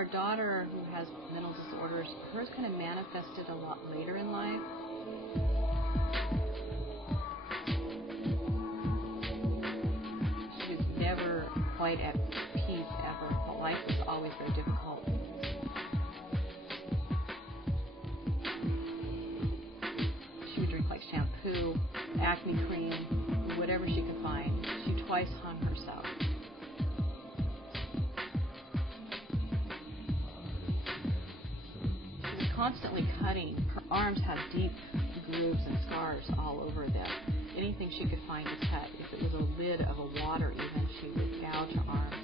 Our daughter, who has mental disorders, hers kind of manifested a lot later in life. She was never quite at peace ever, but life was always very difficult. She would drink like shampoo, acne cream, whatever she could find. She twice hung herself. Constantly cutting. Her arms had deep grooves and scars all over them. Anything she could find to cut. If it was a lid of a water even, she would gouge her arms.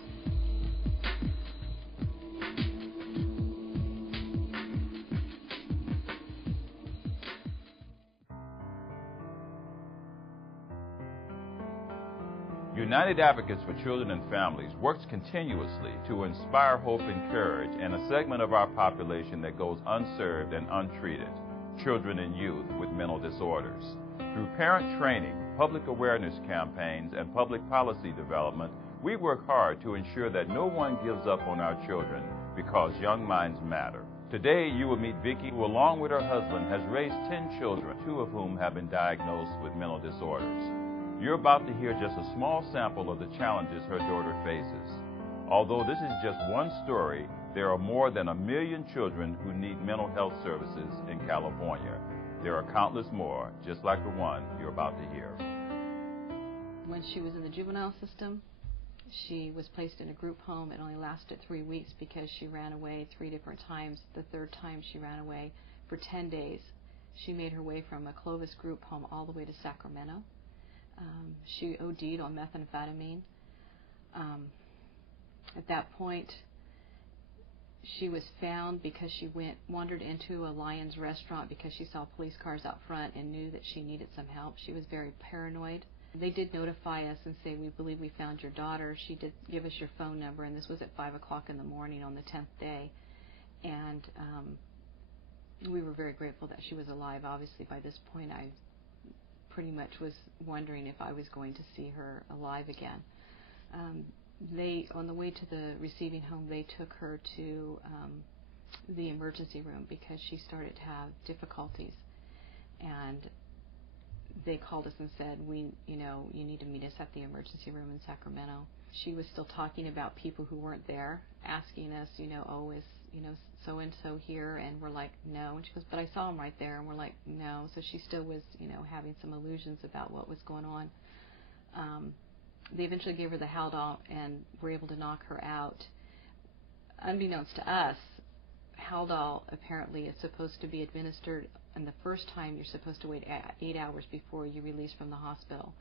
United Advocates for Children and Families works continuously to inspire hope and courage in a segment of our population that goes unserved and untreated, children and youth with mental disorders. Through parent training, public awareness campaigns, and public policy development, we work hard to ensure that no one gives up on our children because young minds matter. Today, you will meet Vicki, who along with her husband has raised 10 children, 2 of whom have been diagnosed with mental disorders. You're about to hear just a small sample of the challenges her daughter faces. Although this is just one story, there are more than 1 million children who need mental health services in California. There are countless more, just like the one you're about to hear. When she was in the juvenile system, she was placed in a group home. It only lasted 3 weeks because she ran away 3 different times. The third time she ran away for 10 days. She made her way from a Clovis group home all the way to Sacramento. She OD'd on methamphetamine. At that point, she was found because she wandered into a Lions restaurant because she saw police cars out front and knew that she needed some help. She was very paranoid. They did notify us and say, "We believe we found your daughter." She did give us your phone number, and this was at 5 o'clock in the morning on the 10th day. And we were very grateful that she was alive. Obviously, by this point, I pretty much was wondering if I was going to see her alive again. On the way to the receiving home, they took her to the emergency room because she started to have difficulties. And they called us and said, you need to meet us at the emergency room in Sacramento. She was still talking about people who weren't there, asking us, is so-and-so here? And we're like, no. And she goes, but I saw him right there. And we're like, no. So she still was, having some illusions about what was going on. They eventually gave her the Haldol and were able to knock her out. Unbeknownst to us, Haldol apparently is supposed to be administered, and the first time you're supposed to wait 8 hours before you release from the hospital.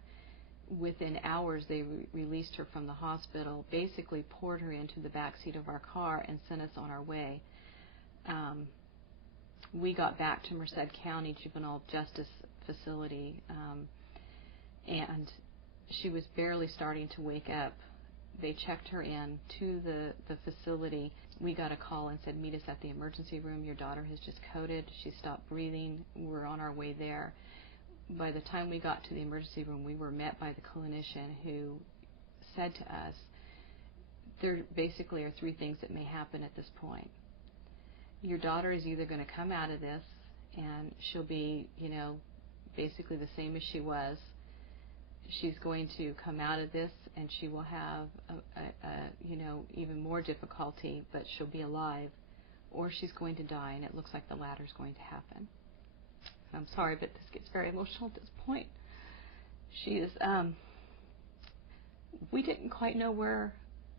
Within hours, they released her from the hospital, basically poured her into the back seat of our car and sent us on our way. We got back to Merced County Juvenile Justice Facility, and she was barely starting to wake up. They checked her in to the facility. We got a call and said, meet us at the emergency room. Your daughter has just coded. She stopped breathing. We're on our way there. By the time we got to the emergency room, we were met by the clinician who said to us, there basically are 3 things that may happen at this point. Your daughter is either going to come out of this and she'll be, basically the same as she was. She's going to come out of this and she will have, even more difficulty, but she'll be alive, or she's going to die, and it looks like the latter is going to happen. I'm sorry, but this gets very emotional at this point. She is, we didn't quite know where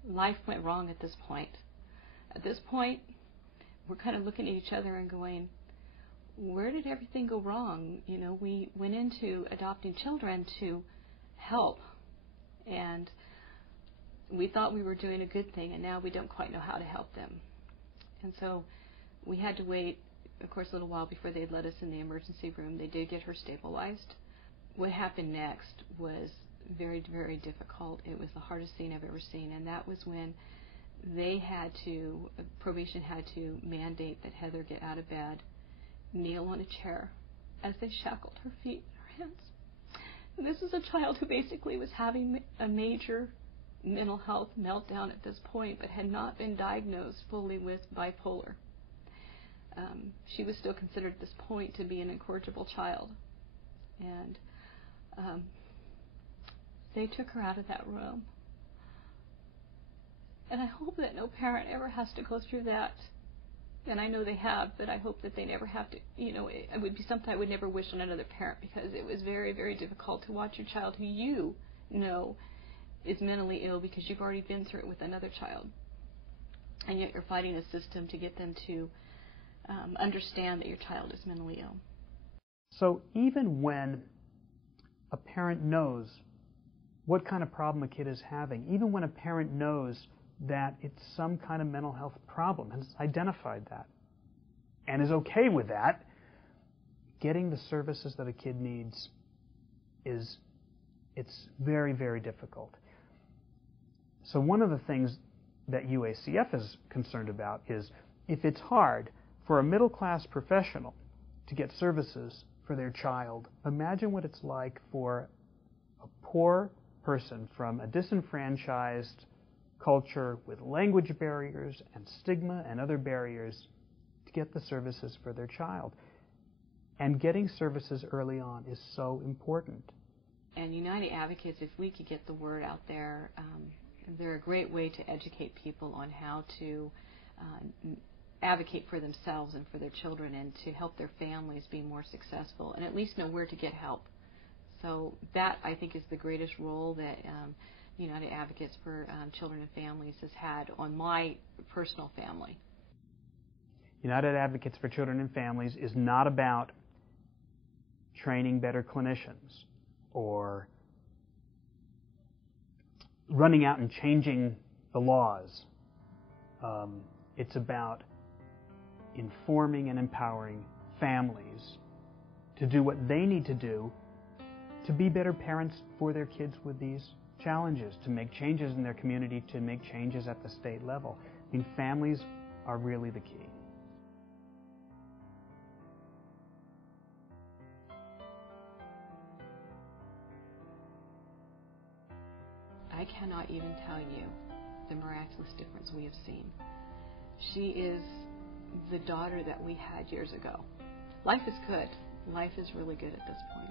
life went wrong at this point. At this point, we're kind of looking at each other and going, where did everything go wrong? We went into adopting children to help, and we thought we were doing a good thing, and now we don't quite know how to help them. And so we had to wait, of course, a little while before they'd let us in the emergency room. They did get her stabilized. What happened next was very, very difficult. It was the hardest thing I've ever seen, and that was when probation had to mandate that Heather get out of bed, kneel on a chair as they shackled her feet and her hands. And this is a child who basically was having a major mental health meltdown at this point, but had not been diagnosed fully with bipolar. She was still considered at this point to be an incorrigible child. And they took her out of that room. And I hope that no parent ever has to go through that. And I know they have, but I hope that they never have to. It would be something I would never wish on another parent, because it was very, very difficult to watch your child who you know is mentally ill because you've already been through it with another child. And yet you're fighting a system to get them to understand that your child is mentally ill. So even when a parent knows what kind of problem a kid is having, even when a parent knows that it's some kind of mental health problem, has identified that, and is okay with that, getting the services that a kid needs it's very, very difficult. So one of the things that UACF is concerned about is, if it's hard for a middle-class professional to get services for their child, imagine what it's like for a poor person from a disenfranchised culture with language barriers and stigma and other barriers to get the services for their child. And getting services early on is so important. And United Advocates, if we could get the word out there, they're a great way to educate people on how to advocate for themselves and for their children, and to help their families be more successful, and at least know where to get help. So that, I think, is the greatest role that United Advocates for Children and Families has had on my personal family. United Advocates for Children and Families is not about training better clinicians or running out and changing the laws. It's about informing and empowering families to do what they need to do to be better parents for their kids with these challenges, to make changes in their community, to make changes at the state level. I mean, families are really the key. I cannot even tell you the miraculous difference we have seen. She is the daughter that we had years ago. Life is good. Life is really good at this point.